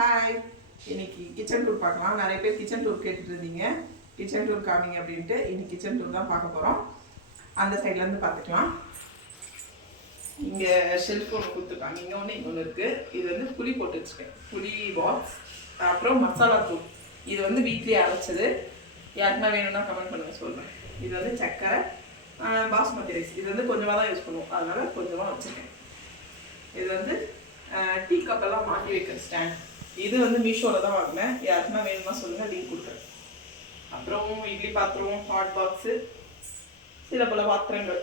Hi, இன்னைக்கு kitchen tour பார்க்கலாம். நிறைய பேர் கிச்சன் டூர் கேட்டுட்டு இருந்தீங்க. கிச்சன் டூர் காமிங்க அப்படின்ட்டு இன்னைக்கு கிச்சன் டூர் தான் பார்க்க போகிறோம். அந்த சைட்லேருந்து பார்த்துக்கலாம். இங்கே ஷெல்ஃப் ஒன்று கொடுத்துருக்காங்க, இங்கே ஒன்று இருக்குது. இது வந்து புளி போட்டு வச்சுருக்கேன், புளி பாக்ஸ். அப்புறம் மசாலா தூள், இது வந்து வீட்லேயே அரைச்சது. யாருக்குன்னா வேணும்னா கமெண்ட் பண்ணுங்கள், சொல்கிறேன். இது வந்து சக்கரை, பாஸ்மதி ரைஸ். இது வந்து கொஞ்சமாக தான் யூஸ் பண்ணுவோம், அதனால் கொஞ்சமாக வச்சுருக்கேன். இது வந்து டீ கப்பெல்லாம் மாட்டி வைக்கிற ஸ்டாண்ட். இது வந்து மீஷோவில் தான் வாங்கினேன். யாருக்குன்னா வேணுமா சொல்லுங்கள், லிங்க் கொடுக்குறேன். அப்புறம் இட்லி பாத்திரம், ஹாட் பாக்ஸு, சில பல பாத்திரங்கள்.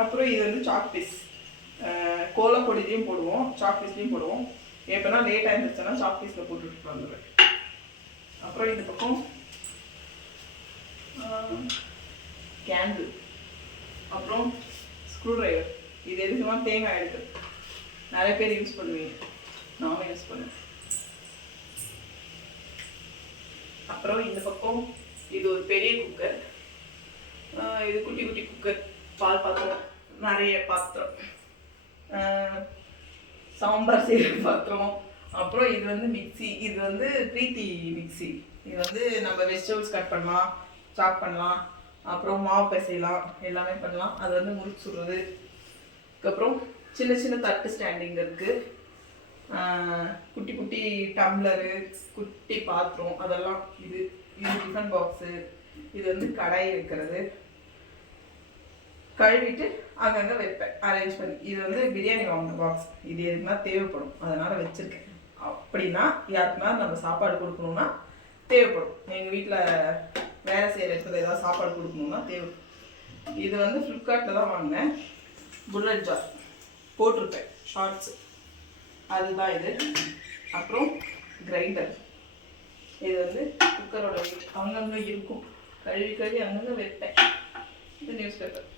அப்புறம் இது வந்து சாக் பீஸ். கோலப்பொடிலையும் போடுவோம், சாக் பீஸ்லேயும் போடுவோம். எப்போனா லேட்டாக இருந்துச்சுன்னா சாக் பீஸில் போட்டுட்டு வந்துடுவேன். அப்புறம் இந்த பக்கம் கேண்டில், அப்புறம் ஸ்க்ரூ ட்ரைவர். இது எதுக்குமா தேங்காய் எடுக்குது. நிறைய பேர் யூஸ் பண்ணுவீங்க, நானும் யூஸ் பண்ணுவேன். அப்புறம் இந்த பக்கம் இது ஒரு பெரிய குக்கர், இது குட்டி குட்டி குக்கர், பால் பாத்திரம், நிறைய பாத்திரம், சாம்பார் செய்கிற பாத்திரம். அப்புறம் இது வந்து மிக்சி. இது வந்து பிரீத்தி மிக்சி. இது வந்து நம்ம வெஜிடபிள்ஸ் கட் பண்ணலாம், சாப் பண்ணலாம், அப்புறம் மாவு பிசையலாம், எல்லாமே பண்ணலாம். அது வந்து முறுக்கு சுடுறது. அதுக்கப்புறம் சின்ன சின்ன தட்டு ஸ்டாண்டிங் இருக்குது. குட்டி குட்டி டம்ளரு, குட்டி பாத்திரம், அதெல்லாம். இது இது டிஃபன் பாக்ஸு. இது வந்து கடாய் வைக்கிறது. கழுவிட்டு அங்கங்கே வைப்பேன், அரேஞ்ச் பண்ணி. இது வந்து பிரியாணி வாங்கின பாக்ஸ். இது எதுக்குன்னா தேவைப்படும், அதனால் வச்சுருக்கேன். அப்படின்னா யாருக்குன்னா நம்ம சாப்பாடு கொடுக்கணுன்னா தேவைப்படும். எங்கள் வீட்டில் வேலை செய்கிற இடத்துல ஏதாவது சாப்பாடு கொடுக்கணுன்னா தேவைப்படும். இது வந்து ஃப்ளிப்கார்ட்டில் தான் வாங்கினேன். புல்லட் ஜார் போட்டிருப்பேன், ஷார்ட்ஸு, அதுதான் இது. அப்புறம் கிரைண்டர். இது வந்து குக்கரோட வெயிட். அங்கங்கே இருக்கும், கழுவி கழுவி அங்கங்கே வைப்பேன். இது நியூஸ் பேப்பர்.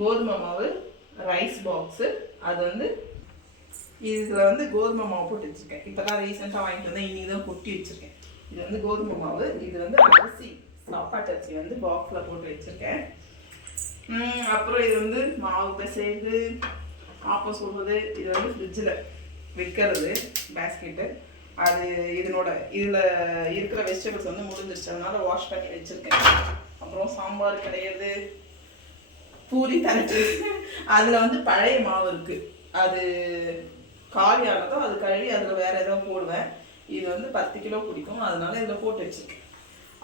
கோதுமை மாவு, ரைஸ் பாக்ஸு. அது வந்து இதில் வந்து கோதுமை மாவு போட்டு வச்சுருக்கேன். இப்போ தான் ரீசெண்டாக வாங்கிட்டு வந்தேன், இன்றைக்கி தான் கொட்டி வச்சுருக்கேன். இது வந்து கோதுமை மாவு. இது வந்து அரிசி, சாப்பாட்டு அரிசி வந்து பாக்ஸில் போட்டு வச்சுருக்கேன். அப்புறம் இது வந்து மாவு பிசைது, ஆப்பம் சொல்வது. இது வந்து ஃப்ரிட்ஜில் வைக்கிறது பேஸ்கெட்டு. அது இதில் இருக்கிற வெஜிடபிள்ஸ் வந்து முடிஞ்சிருச்சு, அதனால் வாஷ் பண்ணி வச்சுருக்கேன். அப்புறம் சாம்பார் கிடையாது, பூரி தரட்டு. அதில் வந்து பழைய மாவு இருக்குது, அது காலியானதோ அது கழுவி அதில் வேறு ஏதாவது போடுவேன். இது வந்து 10 கிலோ பிடிக்கும், அதனால இதில் போட்டு வச்சுருக்கேன்.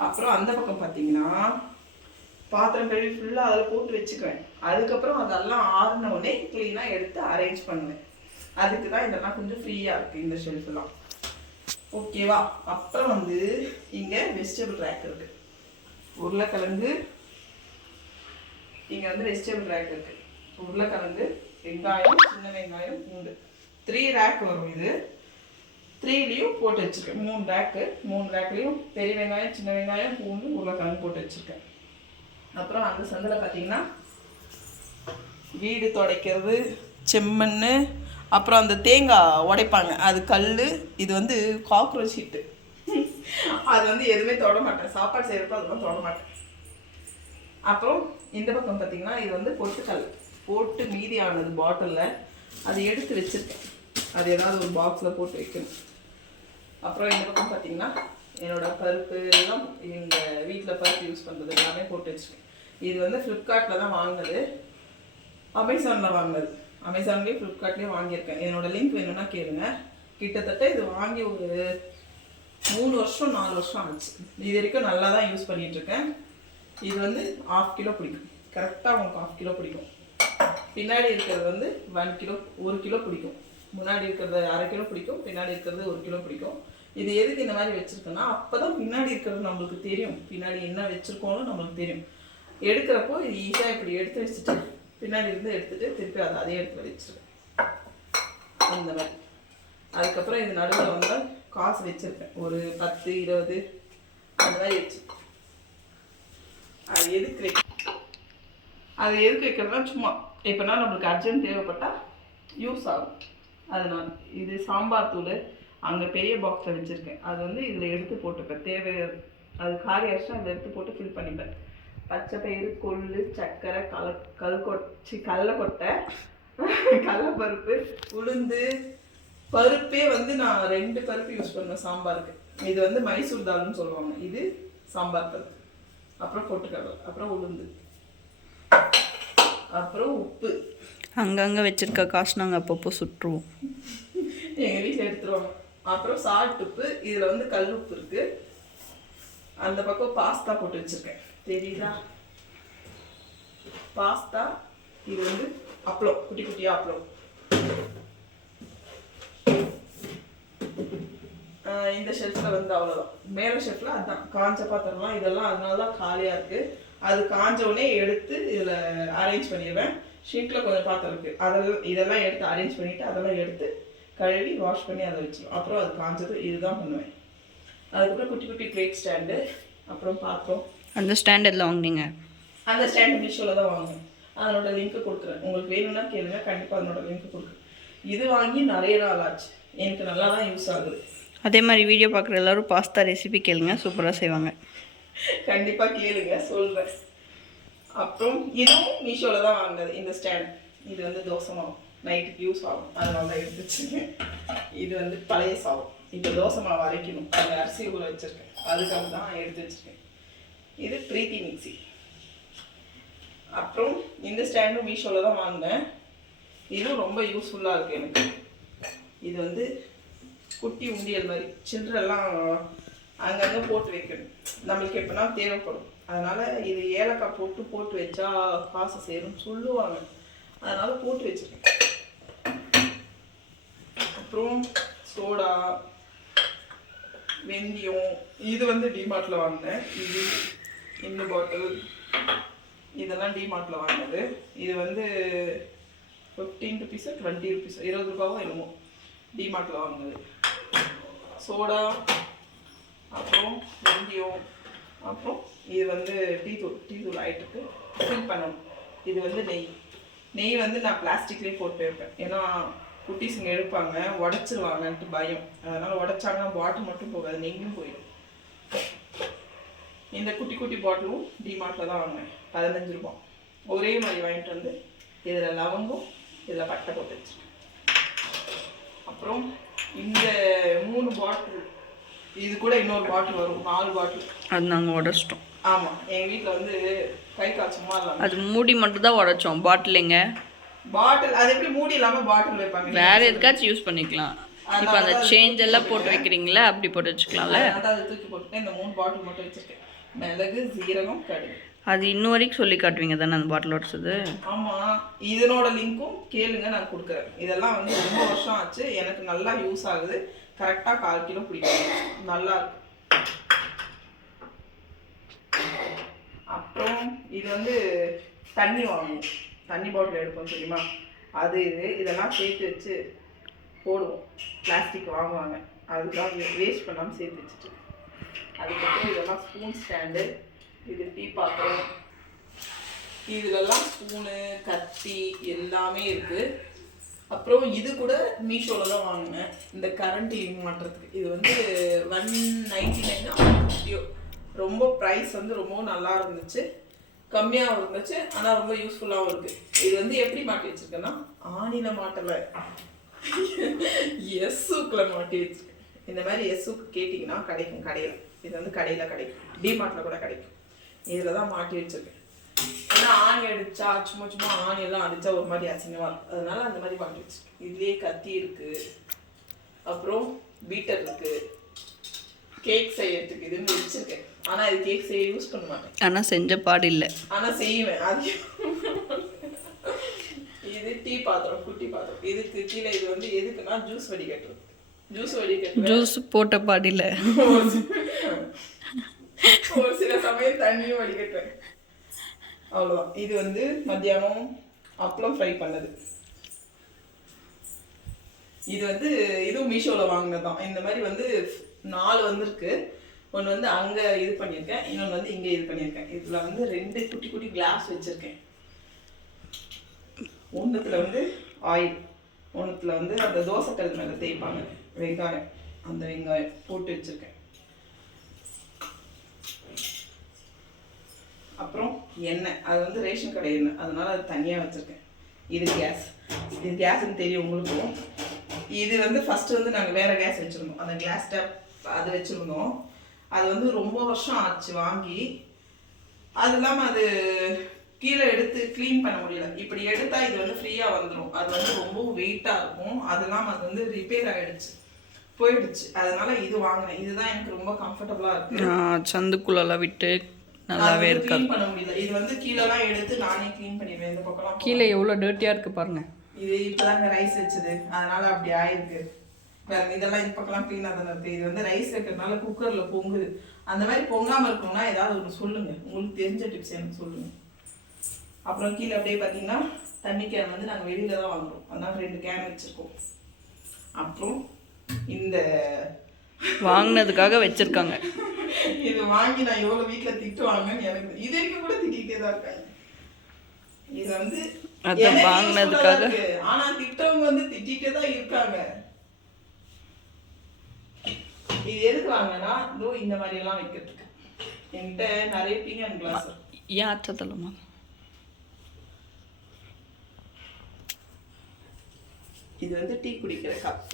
அப்புறம் அந்த பக்கம் பார்த்தீங்கன்னா பாத்திரம் கழுவி ஃபுல்லாக அதில் போட்டு வச்சுக்குவேன். அதுக்கப்புறம் அதெல்லாம் ஆறின உடனே க்ளீனாக எடுத்து அரேஞ்ச் பண்ணுவேன். அதுக்கு தான் இதெல்லாம் கொஞ்சம் ஃப்ரீயாக இருக்குது, இந்த ஷெல்ஃபெல்லாம். ஓகேவா? அப்புறம் வந்து இங்கே வெஜிடபிள் ரேக் இருக்குது. உருளைக்கிழங்கு, இங்கே வந்து வெஜிடபிள் ரேக் இருக்குது. உருளைக்கிழங்கு, வெங்காயம், சின்ன வெங்காயம், பூண்டு, 3 ரேக் வரும். இது 3லேயும் போட்டு வச்சுருக்கேன். 3 ரேக்கு. 3 ரேக்லேயும் பெரிய வெங்காயம், சின்ன வெங்காயம், பூண்டு, உருளைக்கிழங்கு போட்டு வச்சுருக்கேன். அப்புறம் அந்த சந்தில் பார்த்தீங்கன்னா வீடு துடைக்கிறது, செம்மண், அப்புறம் அந்த தேங்காய் உடைப்பாங்க, அது கல். இது வந்து காக்ரோச் ஹிட்டு. அது வந்து எதுவுமே தொட மாட்டேன், சாப்பாடு செய்கிறப்போ அதெல்லாம் தொட மாட்டேன். அப்புறம் இந்த பக்கம் பார்த்தீங்கன்னா இது வந்து பொட்டுக்கல் போட்டு மீதி ஆனது பாட்டிலில், அது எடுத்து வச்சுருக்கேன். அது ஏதாவது ஒரு பாக்ஸில் போட்டு வைக்கணும். அப்புறம் இந்த பக்கம் பார்த்தீங்கன்னா என்னோடய பருப்பு எல்லாம், எங்கள் வீட்டில் பருப்பு யூஸ் பண்ணுறது எல்லாமே போட்டு வச்சுருக்கேன். இது வந்து ஃப்ளிப்கார்ட்டில் தான் வாங்கினது, அமேசானில் வாங்கினது. அமேசான்லேயும் ஃப்ளிப்கார்ட்லேயும் வாங்கியிருக்கேன். என்னோடய லிங்க் வேணும்னா கேளுங்க. கிட்டத்தட்ட இது வாங்கி ஒரு 3 வருஷம் 4 வருஷம் ஆச்சு. இது வரைக்கும் நல்லா தான் யூஸ் பண்ணிகிட்ருக்கேன். இது வந்து 1/2 கிலோ பிடிக்கும், கரெக்டாக உங்களுக்கு 1/2 கிலோ பிடிக்கும். பின்னாடி இருக்கிறது வந்து 1 கிலோ, 1 கிலோ பிடிக்கும். முன்னாடி இருக்கிறது 1/2 கிலோ பிடிக்கும், பின்னாடி இருக்கிறது 1 கிலோ பிடிக்கும். இது எதுக்கு இந்த மாதிரி வச்சுருக்கேன்னா, அப்போ தான் பின்னாடி இருக்கிறது நம்மளுக்கு தெரியும், பின்னாடி என்ன வச்சுருக்கோன்னு நம்மளுக்கு தெரியும். எடுக்கிறப்போ இது ஈஸியாக இப்படி எடுத்து வச்சுட்டு பின்னாடி இருந்து எடுத்துகிட்டு திருப்பி அதை அதே இடத்துல வச்சுருக்கேன், அந்த மாதிரி. அதுக்கப்புறம் இது நடுவில் வந்து காசு வச்சுருக்கேன், ஒரு 10, 20 அந்த மாதிரி வச்சு. அது எதுக்கு வைக்கிறதுனா சும்மா இப்போனா நம்மளுக்கு அர்ஜென்ட் தேவைப்பட்டால் யூஸ் ஆகும், அதனால. இது சாம்பார் தூள் அங்கே பெரிய பாக்ஸில் வச்சுருக்கேன். அது வந்து இதில் எடுத்து போட்டுப்பேன், தேவை. அது காலி ஆயிடுச்சுன்னா அதில் எடுத்து போட்டு ஃபில் பண்ணிப்பேன். பச்சை பயிறு, கொள்ளு, சர்க்கரை, கடலைக்கொட்டை, கடலைப்பருப்பு, உளுந்து, பருப்பே வந்து நான் 2 பருப்பு யூஸ் பண்ணுவேன் சாம்பாருக்கு. இது வந்து மைசூர் தால்னு சொல்லுவாங்க, இது சாம்பார் பருப்பு. அப்புறம் பொட்டுக்கடலை, அப்புறம் உளுந்து, அப்புறம் உப்பு. அங்கங்கே வச்சிருக்க காசு நாங்கள் அப்பப்போ சுட்டுருவோம், எங்கள் வீட்டில் எடுத்துருவாங்க. அப்புறம் சால்ட் உப்பு, இதில் வந்து கல் உப்பு இருக்குது. அந்த பக்கம் பாஸ்தா போட்டு வச்சுருக்கேன், தெரியுதா? பாஸ்தா. இது வந்து அப்பளம், குட்டி குட்டியாக அப்பளம். இந்த ஷெல்ஃபில் வந்து அவ்வளோதான். மேலே ஷெல்ஃபில் அதுதான் காஞ்ச பாத்திரம்லாம் இதெல்லாம் அதனால தான் காலியாக இருக்குது. அது காஞ்சோடனே எடுத்து இதில் அரேஞ்ச் பண்ணிடுவேன். ஷிங்கில் கொஞ்சம் பாத்திரம் இருக்குது, அதெல்லாம் இதெல்லாம் எடுத்து அரேஞ்ச் பண்ணிவிட்டு அதெல்லாம் எடுத்து கழுவி வாஷ் பண்ணி அதை வச்சிடும். அப்புறம் அது காஞ்சது இதுதான் பண்ணுவேன். அதுக்கப்புறம் குட்டி குட்டி பிளேட் ஸ்டாண்டு, அப்புறம் பாத்திரம். அந்த ஸ்டாண்ட் எல்லாம் வாங்கினீங்க? அந்த ஸ்டாண்ட் மீஷோவில் தான் வாங்குவேன். அதனோட லிங்க்கு கொடுக்குறேன், உங்களுக்கு வேணும்னா கேளுங்க, கண்டிப்பாக அதனோட லிங்க்கு கொடுக்குறேன். இது வாங்கி நிறைய நாள் ஆச்சு, எனக்கு நல்லா தான் யூஸ் ஆகுது. அதே மாதிரி வீடியோ பார்க்குற எல்லோரும் பாஸ்தா ரெசிபி கேளுங்க, சூப்பராக செய்வாங்க. கண்டிப்பாக கேளுங்க, சொல்கிறேன். அப்புறம் இதுவும் மீஷோவில் தான் வாங்கினது, இந்த ஸ்டாண்ட். இது வந்து தோசை மாவு நைட்டுக்கு யூஸ் ஆகும், அதனால தான் எடுத்து வச்சுருக்கேன். இது வந்து பழைய சாதம், இப்போ தோசை மாவு அரைக்கணும், அந்த அரிசி ஊற வச்சுருக்கேன், அதுக்காக தான் எடுத்து வச்சுருக்கேன். இது பிரீத்தி மிக்சி. அப்புறம் இந்த ஸ்டாண்டும் மீஷோவில் தான் வாங்கினேன். இதுவும் ரொம்ப யூஸ்ஃபுல்லாக இருக்குது எனக்கு. இது வந்து குட்டி உண்டியல் மாதிரி, சில்லறெல்லாம் அங்கங்கே போட்டு வைக்கணும், நம்மளுக்கு எப்போனா தேவைப்படும். அதனால் இது ஏலக்காய் போட்டு வச்சா காசு சேரும்னு சொல்லுவாங்க, அதனால் போட்டு வச்சுருக்கேன். அப்புறம் சோடா, வெந்தயம், இது வந்து டிமார்ட்டில் வாங்கினேன். இது இந்த பாட்டில், இதெல்லாம் டிமார்ட்டில் வாங்கினது. இது வந்து 15 ருபீஸோ 20 ருபீஸோ 20 ரூபாவோ என்னமோ டிமார்ட்டில் வாங்கினது. சோடா, அப்புறம் வெந்தயம், அப்புறம் இது வந்து டீ தூள் ஆகிட்டுக்கு ஃபில் பண்ணணும். இது வந்து நெய் வந்து நான் பிளாஸ்டிக்லேயே போட்டு வைப்பேன், ஏன்னா குட்டீஸுங்க எடுப்பாங்க உடச்சிருவாங்கன்ட்டு பயம். அதனால் உடச்சாங்கன்னா பாட்டில் மட்டும் போகாது, நெய்யும் போயிடும். இந்த குட்டி குட்டி பாட்டிலும் டிமார்ட்டில் தான் வாங்கினேன், 15 ரூபா. ஒரே மாதிரி வாங்கிட்டு வந்து இதில் லவங்கம், இதில் பட்டை போட்டு வச்சுருக்கேன். அப்புறம் இந்த 3 பாட்டில், இது கூட இன்னொரு பாட்டில் வரும், 4 பாட்டில். அது நாங்கள் உடச்சிட்டோம். ஆமாம், எங்கள் வீட்டில் வந்து கை கால் சும்மா இல்லாமல் அது மூடி மட்டும் தான் உடைச்சோம், பாட்டிலுங்க. பாட்டில் அது எப்படி மூடி இல்லாமல் பாட்டில் வைப்பாங்க? வேற எதுக்காச்சும் யூஸ் பண்ணிக்கலாம். இப்போ அந்த சேஞ்ச் எல்லாம் போட்டு வைக்கிறீங்களா, அப்படி போட்டு வச்சுக்கலாம்ல. அதை தூக்கி போட்டுட்டு இந்த 3 பாட்டில் மட்டும் வச்சுருக்கேன். மிளகு, சீரகம், கடுகு. அது இன்னும் வரைக்கும் சொல்லி காட்டுவீங்க தானே அந்த பாட்டில் உடச்சது? ஆமாம், இதனோட லிங்க்கும் கேளுங்க, நான் கொடுக்குறேன். இதெல்லாம் வந்து ரொம்ப வருஷம் ஆச்சு, எனக்கு நல்லா யூஸ் ஆகுது. கரெக்டாக 1/4 கிலோ பிடிக்கும், நல்லா இருக்கு. அப்புறம் இது வந்து தண்ணி வாங்கணும், தண்ணி பாட்டில் எடுப்போம் தெரியுமா, அது இதெல்லாம் சேர்த்து வச்சு போடுவோம். பிளாஸ்டிக் வாங்குவாங்க, அதுதான் வேஸ்ட் பண்ணாமல் சேர்த்து வச்சுட்டு. அதுக்கப்புறம் இதெல்லாம் ஸ்பூன் ஸ்டாண்டு, இது டீ பாத்திரம், இதுலெல்லாம் ஸ்பூனு, கத்தி எல்லாமே இருக்குது. அப்புறம் இது கூட மீஷோவில் தான் வாங்கினேன், இந்த கரண்ட் மாட்டுறதுக்கு. இது வந்து 199 ரொம்ப ப்ரைஸ் வந்து ரொம்ப நல்லா இருந்துச்சு, கம்மியாகவும் இருந்துச்சு, ஆனால் ரொம்ப யூஸ்ஃபுல்லாகவும் இருக்குது. இது வந்து எப்படி மாட்டி வச்சுருக்கேன்னா, ஆணியில் மாட்டலை, எஸ்ஸுக்கில் மாட்டி வச்சுருக்கேன். இந்த மாதிரி எஸ்ஸுக்கு கேட்டிங்கன்னா கிடைக்கும் கடையில். இது வந்து கடையில் கிடைக்கும், டிமார்ட்டில் கூட கிடைக்கும். இதில் தான் மாட்டி வச்சுருக்கேன். ஏன்னா ஆணி அடித்தா சும்மா ஆணியெல்லாம் அடித்தா ஒரு மாதிரி அசிங்கமாக இருக்கும், அதனால அந்த மாதிரி மாட்டி வச்சுருக்கேன். இதுலேயே கத்தி இருக்குது, அப்புறம் பீட்டர் இருக்குது, கேக் செய்யறதுக்கு இதுன்னு வச்சுருக்கேன். ஆனால் இது கேக் செய்ய யூஸ் பண்ண மாட்டேன், ஆனால் செஞ்ச பாடு இல்லை, ஆனால் செய்வேன். அது இது டீ பாத்திரம், குட்டி பாத்திரம். இதுக்கு கீழே இது வந்து எதுக்குன்னா ஜூஸ் வடிகட்டுறது. ஜூஸ் போட்ட பாடியில் ஒரு சில சமயம் தண்ணியும் வடிகட்டுவேன், அவ்வளோதான். இது வந்து மத்தியானம் அப்பளம் ஃப்ரை பண்ணது. இது வந்து இதுவும் மீஷோவில் வாங்கினது தான். இந்த மாதிரி வந்து 4 வந்திருக்கு. ஒன்று வந்து அங்கே இது பண்ணியிருக்கேன், இன்னொன்று வந்து இங்கே இது பண்ணியிருக்கேன். இதில் வந்து 2 குட்டி குட்டி கிளாஸ் வச்சுருக்கேன். ஒன்றுத்தில் வந்து ஆயில், ஒன்றுத்தில் வந்து அந்த தோசைக்கல் மேலே தேய்ப்பாங்க வெங்காயம், அந்த வெங்காயம் போட்டு வச்சுருக்கேன். அப்புறம் எண்ணெய், அது வந்து ரேஷன் கடை எண்ணெய், அதனால அது தனியாக வச்சுருக்கேன். இது கேஸ், இது கேஸ்ன்னு தெரியும் உங்களுக்கும். இது வந்து ஃபர்ஸ்ட் வந்து நாங்கள் வேற கேஸ் வச்சிருந்தோம், அந்த கிளாஸ் ஸ்டவ் அது வச்சிருந்தோம். அது வந்து ரொம்ப வருஷம் ஆச்சு வாங்கி. அது இல்லாமல் அது கீழே எடுத்து க்ளீன் பண்ண முடியல. இப்படி எடுத்தா இது வந்து ஃப்ரீயாக வந்துடும். அது வந்து ரொம்ப வெயிட்டாக இருக்கும். அது இல்லாமல் அது வந்து ரிப்பேர் ஆகிடுச்சு, போயிடுச்சு. அதனால இது வாங்கினேன். இதுதான் எனக்கு ரொம்ப கம்ஃபர்டபுளாக இருக்கு. சந்துக்குள்ளெல்லாம் விட்டு நல்லாவே இருக்கு. க்ளீன் பண்ண முடியல. இது வந்து கீழெல்லாம் எடுத்து நானே க்ளீன் பண்ணிடுவேன். இந்த பக்கம்லாம் கீழே எவ்வளோ டர்ட்டியாக இருக்கு பாருங்க. இது இப்போதாங்க ரைஸ் வச்சது, அதனால அப்படி ஆயிருக்கு. இதெல்லாம் இந்த பக்கம்லாம் க்ளீனாக தானே இருக்குது. இது வந்து ரைஸ் வைக்கிறதுனால குக்கரில் பொங்குது. அந்த மாதிரி பொங்காமல் இருக்கணும்னா ஏதாவது ஒன்று சொல்லுங்கள், உங்களுக்கு தெரிஞ்ச டிப்ஸ் எனக்கு சொல்லுங்கள். அப்புறம் கீழே அப்படியே பார்த்தீங்கன்னா தண்ணி கேன் வந்து நாங்கள் வெளியில தான் வாங்குறோம், அதனால 2 கேன் வச்சுருக்கோம். அப்புறம் இந்த வாங்கினதுக்காக வச்சிருக்காங்க. இது வாங்கி நான் எவ்வளோ வீட்டில் திட்டுவாங்கன்னு எனக்கு இது வரைக்கும் கூட திட்டிகிட்டே தான் இருக்காங்க. இது வந்து வாங்கினதுக்காக, ஆனா திட்டவங்க வந்து திட்டிகிட்டே தான் இருக்காங்க. இது எதுக்கு வாங்கினா இந்த மாதிரி எல்லாம் வைக்கிறதுக்கு. என்கிட்ட நிறைய பீங்கான் கிளாஸ். ஏன் அச்சத்தலமா இது வந்து டீ குடிக்கிற கப்.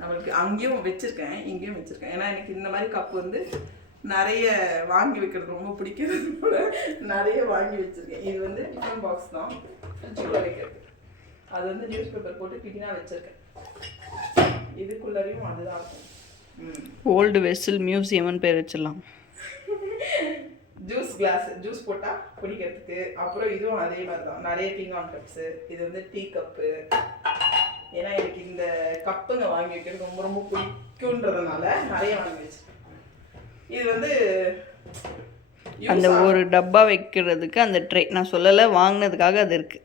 நம்மளுக்கு அங்கேயும் வச்சிருக்கேன், இங்கேயும் வச்சிருக்கேன். ஏன்னா எனக்கு இந்த மாதிரி கப் வந்து நிறைய வாங்கி வைக்கிறது ரொம்ப பிடிக்கிறது கூட நிறைய வாங்கி வச்சிருக்கேன். இது வந்து டிஃபன் பாக்ஸ் தான், ஃப்ரிட்ஜுக்குள்ள வைக்கிறது. அது வந்து நியூஸ் பேப்பர் போட்டு கிட்டினா வச்சிருக்கேன். இதுக்குள்ளரையும் அதுதான் இருக்கும். ஓல்டு வெசல் மியூசியம்னு பேர் வச்சிடலாம். ஜூஸ் கிளாஸ், ஜூஸ் போட்டால் குடிக்கிறதுக்கு. அப்புறம் இதுவும் அதே மாதிரி தான், நிறைய பீங்கான் கப்ஸு. இது வந்து டீ கப்பு. ஏன்னா எனக்கு இந்த கப்புங்க வாங்கி வைக்கிறது ரொம்ப ரொம்ப பிடிக்குன்றதுனால நிறைய வாங்கி வச்சிருக்கேன். இது வந்து அந்த ஒரு டப்பா வைக்கிறதுக்கு அந்த ட்ரே நான் சொல்லலை, வாங்கினதுக்காக அது இருக்கு.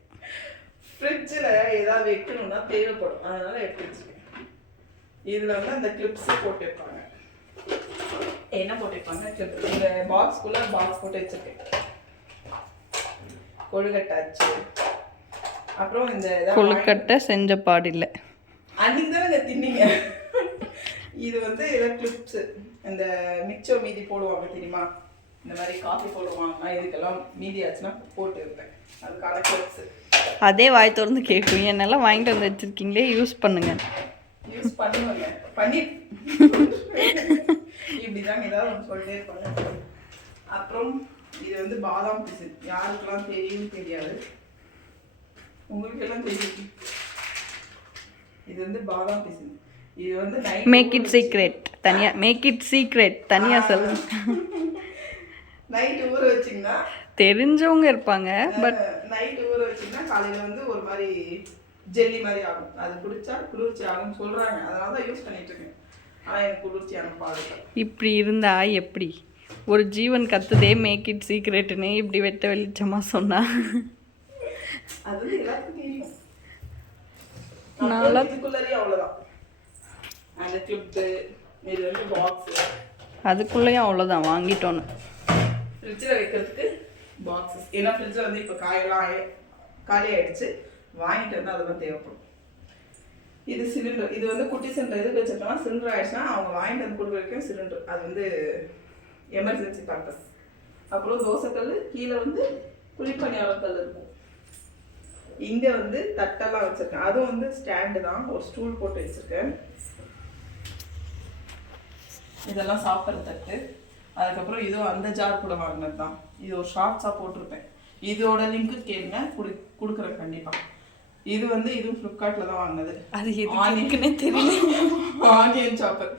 ஃப்ரிட்ஜில் ஏதாவது வைக்கணும்னா தேவைப்படும், அதனால எடுத்து வச்சிருக்கேன். இதில் வந்து அந்த கிளிப்ஸு போட்டு வைப்பாங்க. என்ன போட்டு வைப்பாங்க, கிளிப். இந்த பாக்ஸ்குள்ளே பாக்ஸ் போட்டு வச்சிருக்கேன். கொழுக்கட்டாச்சு. அப்புறம் இந்த கொழுக்கட்டை செஞ்ச பாடு இல்லை, அன்னைக்கு தானே தின்னீங்க. இது வந்து ஏதாவது கிளிப்ஸு, இந்த மிச்சம் மீதி போடுவாங்க தெரியுமா, இந்த மாதிரி காஃபி போடுவாங்க, இதுக்கெல்லாம் மீதி ஆச்சுன்னா போட்டு இருப்பேன். அதுக்கான கிளிப்ஸு. அதே வாய் திறந்து கேட்கும், என்னெல்லாம் வாங்கிட்டு வந்து வச்சுருக்கீங்களே, யூஸ் பண்ணுங்க. யூஸ் பண்ணுவாங்க, பண்ணி இப்படிதாங்க ஏதாவது ஒன்று சொல்லிட்டே இருப்பாங்க. அப்புறம் இது வந்து பாதாம் பிசின். யாருக்கெல்லாம் தெரியும் தெரியாது, உங்களுக்கு எல்லாம் தெரியும். இது வந்து பாதாம் பிசின். இது வந்து மேக் இட் சீக்ரெட் தனியா, மேக் இட் சீக்ரெட் தனியா சொல்லுங்க. நைட் ஊற வச்சிங்கன்னா தெரிஞ்சவங்க இருப்பாங்க, பட் நைட் ஊற வச்சிங்கன்னா காலையில் வந்து ஒரு மாதிரி ஜெல்லி மாதிரி ஆகும். அது குடிச்சா குளிர்ச்சி ஆகும்னு சொல்கிறாங்க, அதனால தான் யூஸ் பண்ணிட்டு இருக்கேன். ஆனால் எனக்கு குளிர்ச்சியான பாடுகள். இப்படி இருந்தா எப்படி? ஒரு ஜீவன் கத்துதே மேக் இட் சீக்ரெட்னு, இப்படி வெட்ட வெளிச்சமா சொன்னா அது வந்து எல்லாருக்கும் தெரியும். இதுக்குள்ளே அவ்வளோதான். அந்த கிளிப்பு, இது வந்து பாக்ஸு, அதுக்குள்ளேயும் அவ்வளோதான் வாங்கிட்டோன்னு. ஃப்ரிட்ஜில் வைக்கிறதுக்கு பாக்ஸஸ். ஏன்னா ஃப்ரிட்ஜில் வந்து இப்போ காயெல்லாம் காலி ஆகிடுச்சு, வாங்கிட்டு வந்து அதெல்லாம் தேவைப்படும். இது சிலிண்டர். இது வந்து குட்டி சிலிண்டர். எதுக்கு வச்சுருக்கோம்னா, சிலிண்டர் ஆகிடுச்சுன்னா அவங்க வாங்கிட்டு வந்து கொடுக்குற வரைக்கும் சிலிண்டர். அது வந்து எமர்ஜென்சி பர்பஸ். அப்புறம் தோசைக்கல், கீழே வந்து குழிப்பணியாரக்கல் இருக்கும். இங்கே வந்து தட்டெல்லாம் வச்சுருக்கேன். அதுவும் வந்து ஸ்டாண்டு தான், ஒரு ஸ்டூல் போட்டு வச்சுருக்கேன். இதெல்லாம் சாப்பிட்ற தட்டு. அதுக்கப்புறம் இதுவும் அந்த ஜார் கூட வாங்கினது தான். இது ஒரு ஷார்ட்ஸாக போட்டிருப்பேன். இதோட லிங்க்கு கேளுங்க, கொடுக்குறேன் கண்டிப்பாக. இது வந்து இதுவும் ஃப்ளிப்கார்ட்டில் தான் வாங்கினது. அது எதுக்குன்னே தெரியல. Onion chopper.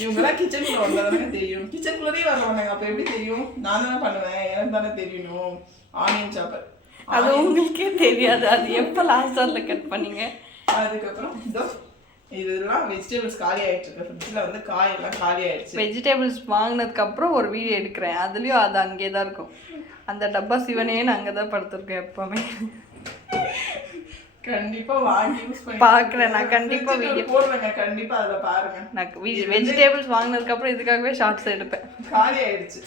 இவங்கெல்லாம் கிச்சனுக்குள்ள வந்தால் தானே தெரியும். கிச்சனுக்குள்ளே வருவாங்க, அப்போ எப்படி தெரியும்? நான் தானே பண்ணுவேன், எனக்கு தானே தெரியணும். ஆனியன் சாப்பர் அது உங்களுக்கே தெரியாது, அது எப்போ லாஸ்ட் ஹவரில் கட் பண்ணீங்க? அதுக்கப்புறம் இதோ இதெல்லாம் வெஜிடபிள்ஸ் காலி ஆகிட்டு இருக்கு. ஃப்ரிட்ஜில் வந்து காயெல்லாம் காலி ஆகிடுச்சு. வெஜிடபிள்ஸ் வாங்கினதுக்கப்புறம் ஒரு வீடியோ எடுக்கிறேன், அதுலேயும் அது அங்கே தான் இருக்கும். அந்த டப்பா சிவனேன்னு அங்கே தான் படுத்துருக்கேன் எப்போவுமே. கண்டிப்பாக வாங்கி யூஸ் பண்ணி பார்க்குறேன் நான், கண்டிப்பாக வீடியோ போடுறேங்க, கண்டிப்பாக அதில் பாருங்கள். நான் வெஜிடபிள்ஸ் வாங்கினதுக்கப்புறம் இதுக்காகவே ஷார்ட்ஸ் எடுப்பேன். காலி ஆகிடுச்சு,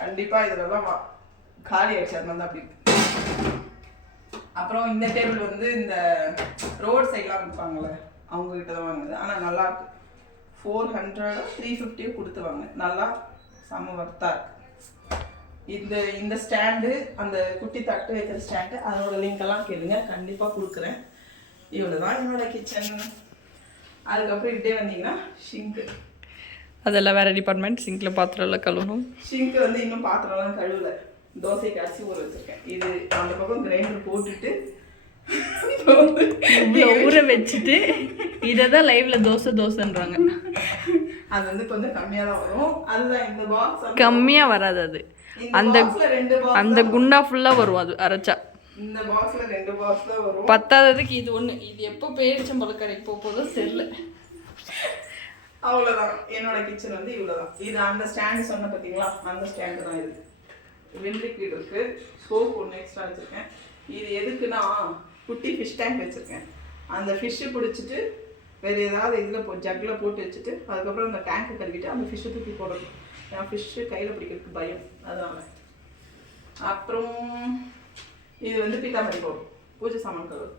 கண்டிப்பாக இதெல்லாம் காலி ஆகிடுச்சு, அதனால தான் அப்படி. அப்புறம் இந்த டேபிள் வந்து இந்த ரோட் சைட்லாம் விற்பாங்கள்ல, அவங்ககிட்ட தான் வாங்குது. ஆனால் நல்லாயிருக்கு. 400 350 கொடுத்து வாங்க, நல்லா செம்ம வர்த்தாக இருக்குது. இந்த ஸ்டாண்டு, அந்த குட்டி தட்டு வைக்கிற ஸ்டாண்டு, அதோட லிங்க் எல்லாம் கேளுங்க, கண்டிப்பாக கொடுக்குறேன். இவ்வளோ தான் என்னோட கிச்சன். அதுக்கப்புறம் இப்படியே வந்தீங்கன்னா ஷிங்க்கு. அதெல்லாம் வேற டிபார்ட்மெண்ட். சிங்கில் பாத்திரம்லாம் கழுவணும். ஷிங்க்கு வந்து இன்னும் பாத்திரம்லாம் கழுவல. தோசைக்கு அரிசி ஊற வச்சிருக்கேன். இது அந்த பக்கம் கிரைண்டர் போட்டுட்டு ஊற வச்சுட்டு இதை தான் லைவ்ல தோசைன்றாங்க. அது வந்து கொஞ்சம் கம்மியாக தான் வரும். அதுதான் இந்த பாக்ஸ் கம்மியாக வராது. அது அந்த அந்த குண்டா ஃபுல்லாக வரும் அது அரைச்சா. இந்த பாக்ஸ்ல 2 பாக்ஸ் தான் வரும். பத்தாததுக்கு இது ஒன்று. இது எப்போ பேரிச்சம்பழம் கடைக்கு போதோ தெரியல. அவ்வளோதான். என்னோட கிச்சன் வந்து இவ்வளோதான். இது அந்த ஸ்டாண்டு சொன்ன பார்த்தீங்களா, அந்த ஸ்டாண்டு தான் இது. விம்லிக்விட் இருக்கு, சோப் ஒன்று எக்ஸ்ட்ரா வச்சுருக்கேன். இது எதுக்குன்னா குட்டி ஃபிஷ் டேங்க் வச்சுருக்கேன். அந்த ஃபிஷ்ஷு பிடிச்சிட்டு வேறு ஏதாவது இதில் ஜக்கில் போட்டு வச்சுட்டு அதுக்கப்புறம் அந்த டேங்க்கை கழுவிட்டு அந்த ஃபிஷ்ஷை தூக்கி போடணும். ஏன்னா ஃபிஷ்ஷு கையில் பிடிக்கிறதுக்கு பயம், அதனால். அப்புறம் இது வந்து பீத்தாம்பரி போடும், பூஜை சாமான் கவர்.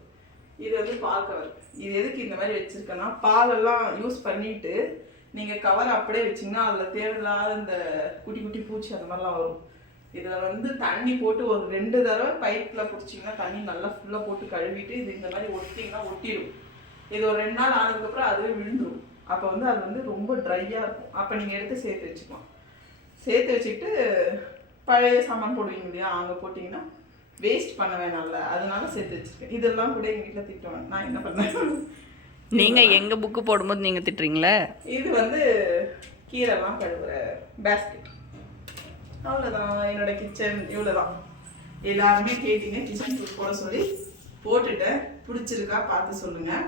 இது வந்து பால் கவர். இது எதுக்கு இந்த மாதிரி வச்சுருக்கேன்னா, பாலெல்லாம் யூஸ் பண்ணிவிட்டு நீங்கள் கவர் அப்படியே வச்சிங்கன்னா அதில் தேவையில்லாத இந்த குட்டி குட்டி பூச்சி அந்த மாதிரிலாம் வரும். இதில் வந்து தண்ணி போட்டு ஒரு 2 தடவை பைப்பில் பிடிச்சிங்கன்னா தண்ணி நல்லா ஃபுல்லாக போட்டு கழுவிட்டு இது இந்த மாதிரி ஒட்டிங்கன்னா ஒட்டிடும். இது ஒரு 2 நாள் ஆனதுக்கப்புறம் அதுவே விழுந்துடும். அப்போ வந்து அது வந்து ரொம்ப ட்ரையாக இருக்கும். அப்போ நீங்கள் எடுத்து சேர்த்து வச்சுக்கலாம். சேர்த்து வச்சுக்கிட்டு பழைய சாமான் போடுவீங்க இல்லையா, அங்கே போட்டிங்கன்னா வேஸ்ட் பண்ண வேணாம்ல, அதனால சேர்த்து வச்சுருக்கேன். இதெல்லாம் கூட எங்கள் வீட்டில் திட்டுவேன். நான் என்ன பண்ணேன், நீங்கள் எங்கள் புக்கு போடும்போது நீங்கள் திட்டுறீங்களே. இது வந்து கீரைலாம் கழுவுற பேஸ்கெட். அவ்வளோதான். என்னோட கிச்சன் இவ்வளோதான். எல்லாருமே கேட்டீங்க கிச்சன் டூர் போட சொல்லி போட்டுட்டேன். பிடிச்சிருக்கா பார்த்து சொல்லுங்கள்.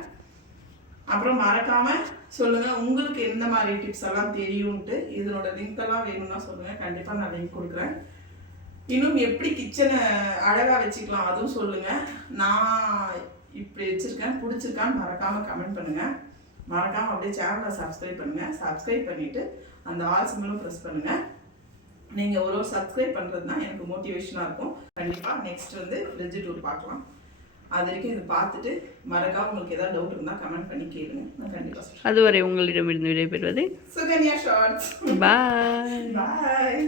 அப்புறம் மறக்காமல் சொல்லுங்கள் உங்களுக்கு எந்த மாதிரி டிப்ஸ் எல்லாம் தெரியும்ன்ட்டு. இதனோட லிங்க்கெல்லாம் வேணும்னா சொல்லுங்கள், கண்டிப்பாக நான் லிங்க் கொடுக்குறேன். இன்னும் எப்படி கிச்சனை அழகாக வச்சுக்கலாம் அதுவும் சொல்லுங்கள். நான் இப்படி வச்சுருக்கேன், பிடிச்சிருக்கான்னு மறக்காமல் கமெண்ட் பண்ணுங்கள். மறக்காமல் அப்படியே சேனலை சப்ஸ்கிரைப் பண்ணுங்கள். சப்ஸ்கிரைப் பண்ணிவிட்டு அந்த ஆல் சிம்பிளும் ப்ரெஸ் பண்ணுங்கள். நீங்கள் ஒரு சப்ஸ்கிரைப் பண்ணுறது தான் எனக்கு மோட்டிவேஷனாக இருக்கும். கண்டிப்பாக நெக்ஸ்ட் வந்து ஃப்ரிட்ஜ் டூர் பார்க்கலாம். அது வரைக்கும் இது பார்த்துட்டு மறக்காம உங்களுக்கு ஏதாவது டவுட் இருந்தால் கமெண்ட் பண்ணி கேளுங்க. நான் கண்டிப்பாக சொல்கிறேன். அதுவரை உங்களிடமிருந்து விடைபெறுவது சுகன்யா ஷார்ட்ஸ். பாய் பாய்.